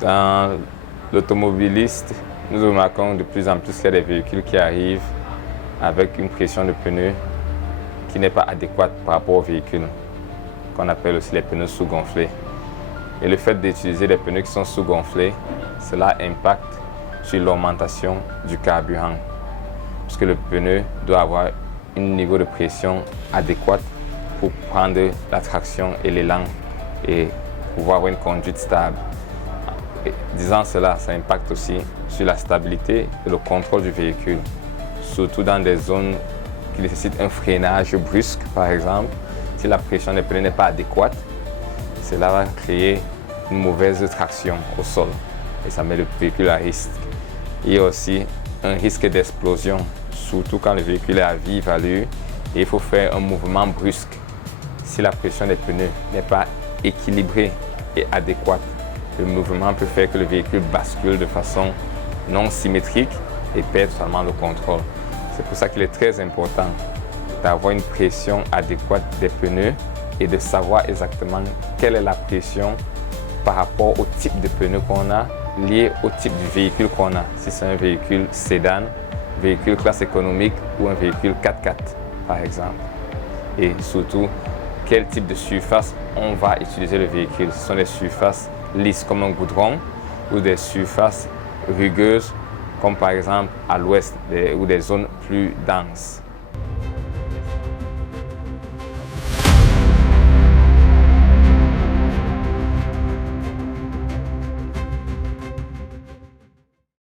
Dans l'automobiliste, nous remarquons de plus en plus qu'il y a des véhicules qui arrivent avec une pression de pneus qui n'est pas adéquate par rapport aux véhicules, qu'on appelle aussi les pneus sous-gonflés. Et le fait d'utiliser des pneus qui sont sous-gonflés, cela impacte sur l'augmentation du carburant, puisque le pneu doit avoir un niveau de pression adéquat pour prendre la traction et l'élan et pouvoir avoir une conduite stable. Et disant cela, ça impacte aussi sur la stabilité et le contrôle du véhicule, surtout dans des zones qui nécessitent un freinage brusque, par exemple. Si la pression des pneus n'est pas adéquate, cela va créer une mauvaise traction au sol et ça met le véhicule à risque. Il y a aussi un risque d'explosion, surtout quand le véhicule est à vive allure et il faut faire un mouvement brusque. Si la pression des pneus n'est pas équilibrée et adéquate, le mouvement peut faire que le véhicule bascule de façon non symétrique et perd totalement le contrôle. C'est pour ça qu'il est très important d'avoir une pression adéquate des pneus et de savoir exactement quelle est la pression par rapport au type de pneus qu'on a, lié au type du véhicule qu'on a. Si c'est un véhicule sédan, véhicule classe économique ou un véhicule 4x4 par exemple. Et surtout, quel type de surface on va utiliser le véhicule. Ce sont des surfaces lisses comme un goudron ou des surfaces rugueuses comme par exemple à l'ouest ou des zones plus denses.